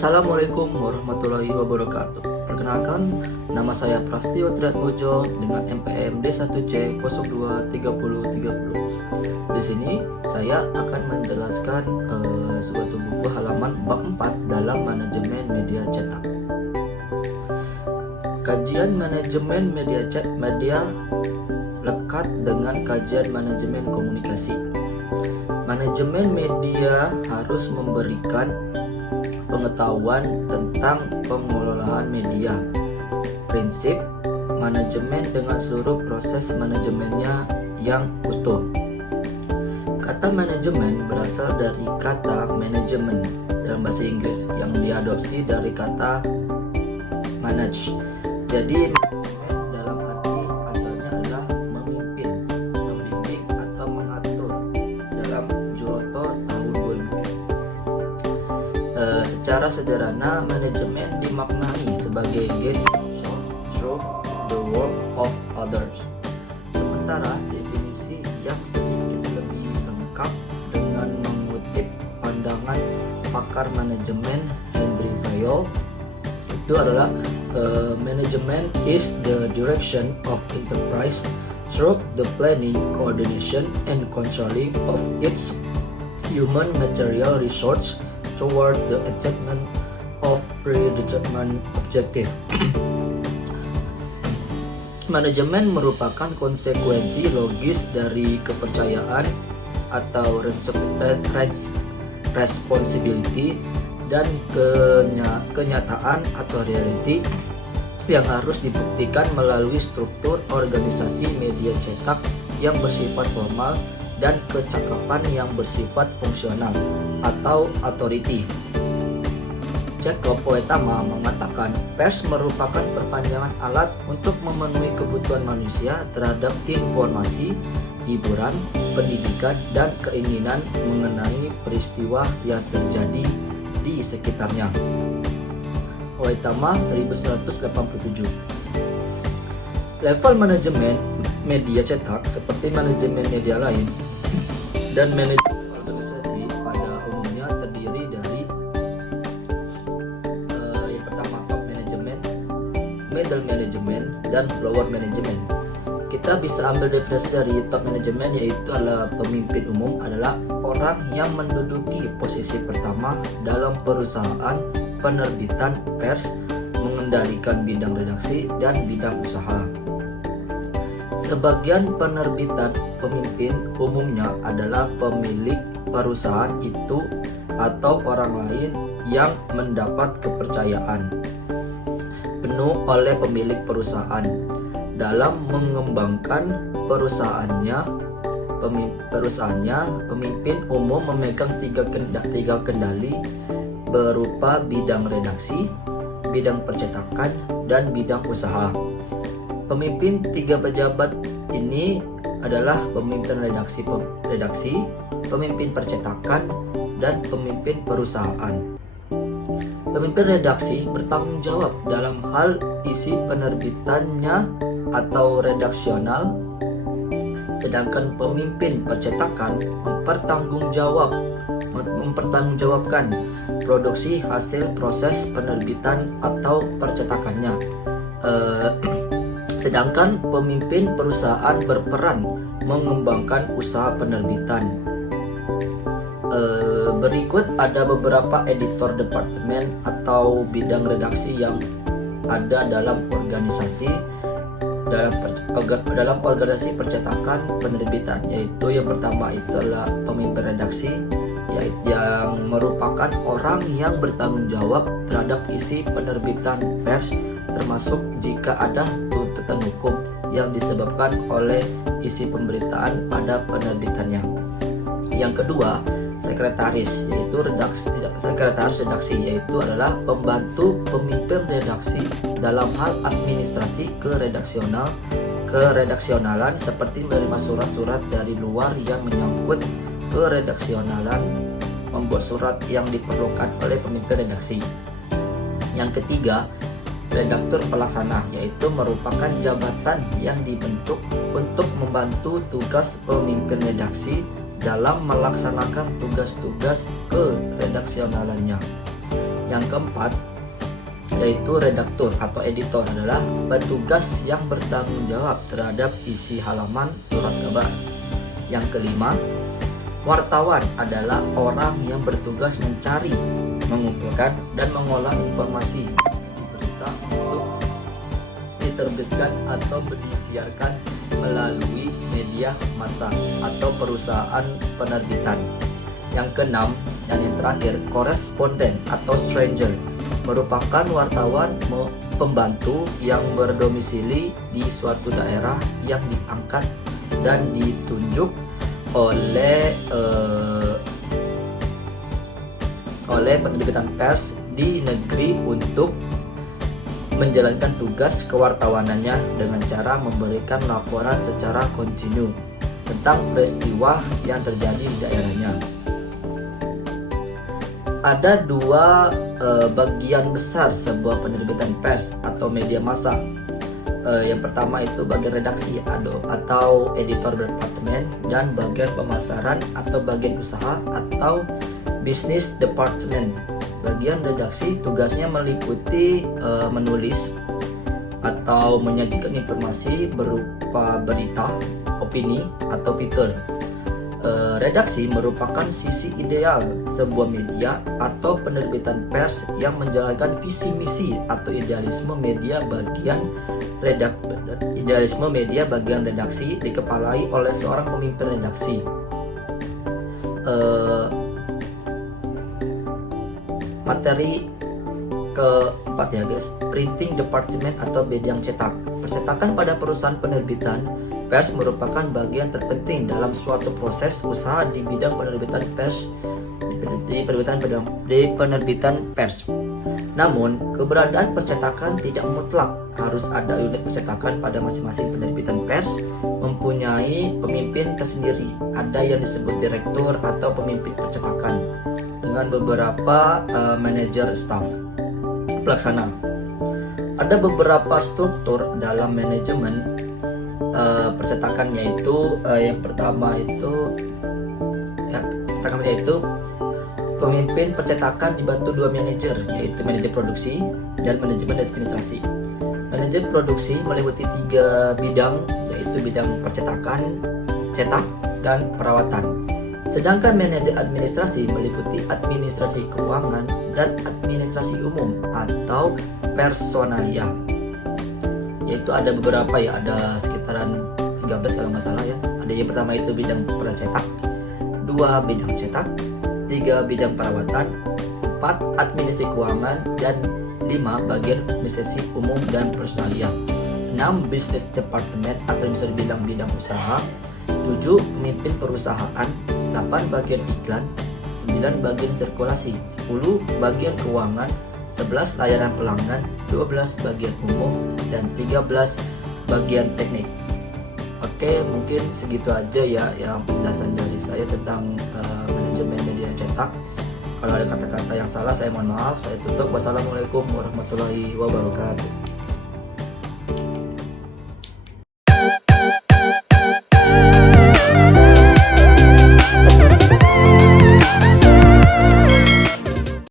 Assalamualaikum warahmatullahi wabarakatuh. Perkenalkan, nama saya Prastio Triatmojo dengan NPM D1C023030. Di sini saya akan menjelaskan suatu buku halaman bab 4 dalam manajemen media cetak. Kajian manajemen media lekat dengan kajian manajemen komunikasi. Manajemen media harus memberikan pengetahuan tentang pengelolaan media, prinsip manajemen dengan seluruh proses manajemennya yang utuh. Kata manajemen berasal dari kata manajemen dalam bahasa Inggris yang diadopsi dari kata manage. Jadi manajemen dalam arti asalnya adalah memimpin, membimbing atau mengatur dalam Juroto tahun 2000. Secara sederhana, manajemen dimaknai sebagai gain through the work of others. Sementara definisi yang sedikit lebih lengkap dengan mengutip pandangan pakar manajemen Henry Fayol itu adalah management is the direction of enterprise through the planning, coordination, and controlling of its human material resource toward the achievement of predetermined objective. Manajemen merupakan konsekuensi logis dari kepercayaan atau responsibility dan kenyataan atau reality yang harus dibuktikan melalui struktur organisasi media cetak yang bersifat formal dan kecakapan yang bersifat fungsional atau authority. Jacob Poetama mengatakan pers merupakan perpanjangan alat untuk memenuhi kebutuhan manusia terhadap informasi, hiburan, pendidikan, dan keinginan mengenai peristiwa yang terjadi di sekitarnya. Poetama 1987. Level manajemen media cetak seperti manajemen media lain dan manajemen organisasi pada umumnya terdiri dari yang pertama top management, middle management, dan lower management. Kita bisa ambil definisi dari top management, yaitu adalah pemimpin umum adalah orang yang menduduki posisi pertama dalam perusahaan penerbitan pers, mengendalikan bidang redaksi dan bidang usaha. Sebagian penerbitan pemimpin umumnya adalah pemilik perusahaan itu atau orang lain yang mendapat kepercayaan penuh oleh pemilik perusahaan dalam mengembangkan perusahaannya. Pemimpin umum memegang tiga kendali berupa bidang redaksi, bidang percetakan, dan bidang usaha. Pemimpin tiga pejabat ini adalah pemimpin redaksi, pemimpin percetakan, dan pemimpin perusahaan. Pemimpin redaksi bertanggung jawab dalam hal isi penerbitannya atau redaksional, sedangkan pemimpin percetakan mempertanggungjawabkan produksi hasil proses penerbitan atau percetakannya. Sedangkan pemimpin perusahaan berperan mengembangkan usaha penerbitan. Berikut ada beberapa editor departemen atau bidang redaksi yang ada dalam organisasi percetakan penerbitan, yaitu yang pertama itu adalah pemimpin redaksi, yaitu yang merupakan orang yang bertanggung jawab terhadap isi penerbitan pers, termasuk jika ada tuntutan hukum yang disebabkan oleh isi pemberitaan pada penerbitannya. Yang kedua, sekretaris, yaitu sekretaris redaksi, yaitu adalah pembantu pemimpin redaksi dalam hal administrasi keredaksionalan seperti menerima surat-surat dari luar yang menyangkut keredaksionalan, membuat surat yang diperlukan oleh pemimpin redaksi. Yang ketiga, redaktur pelaksana, yaitu merupakan jabatan yang dibentuk untuk membantu tugas pemimpin redaksi dalam melaksanakan tugas-tugas keredaksionalannya. Yang keempat yaitu redaktur atau editor adalah petugas yang bertanggung jawab terhadap isi halaman surat kabar. Yang kelima, wartawan adalah orang yang bertugas mencari, mengumpulkan, dan mengolah informasi di berita untuk diterbitkan atau disiarkan melalui media massa atau perusahaan penerbitan. Yang keenam dan yang terakhir, koresponden atau stranger merupakan wartawan pembantu yang berdomisili di suatu daerah yang diangkat dan ditunjuk oleh penerbitan pers di negeri untuk menjalankan tugas kewartawanannya dengan cara memberikan laporan secara kontinu tentang peristiwa yang terjadi di daerahnya. Ada dua bagian besar sebuah penerbitan pers atau media massa. Yang pertama itu bagian redaksi atau editor departemen, dan bagian pemasaran atau bagian usaha atau business department. Bagian redaksi tugasnya meliputi menulis atau menyajikan informasi berupa berita, opini, atau fitur. Redaksi merupakan sisi ideal sebuah media atau penerbitan pers yang menjalankan visi misi atau idealisme media bagian redaksi dikepalai oleh seorang pemimpin redaksi. Materi keempat ya guys, printing department atau bidang cetak. Percetakan pada perusahaan penerbitan pers merupakan bagian terpenting dalam suatu proses usaha di bidang penerbitan pers di penerbitan pers. Namun, keberadaan percetakan tidak mutlak. Harus ada unit percetakan pada masing-masing penerbitan pers mempunyai pemimpin tersendiri. Ada yang disebut direktur atau pemimpin percetakan dengan beberapa manajer staff pelaksana. Ada beberapa struktur dalam manajemen percetakan, yaitu yang pertama itu pemimpin percetakan dibantu dua manajer, yaitu manajer produksi dan manajemen administrasi. Manajer produksi meliputi 3 bidang, yaitu bidang percetakan, cetak, dan perawatan. Sedangkan manajer administrasi meliputi administrasi keuangan dan administrasi umum atau personalia. Yaitu ada beberapa ya, ada sekitaran 13 kalau nggak salah ya. Ada yang pertama itu bidang percetak, 2 bidang cetak, 3 bidang perawatan, 4 administrasi keuangan, dan 5 bagian administrasi umum dan personalia, 6 business department atau bisa dibilang bidang usaha, 7 pemimpin perusahaan, 8 bagian iklan, 9 bagian sirkulasi, 10 bagian keuangan, 11 layanan pelanggan, 12 bagian umum, dan 13 bagian teknik. Oke, mungkin segitu aja ya yang penjelasan dari saya tentang manajemen media cetak. Kalau ada kata-kata yang salah saya mohon maaf. Saya tutup. Wassalamualaikum warahmatullahi wabarakatuh.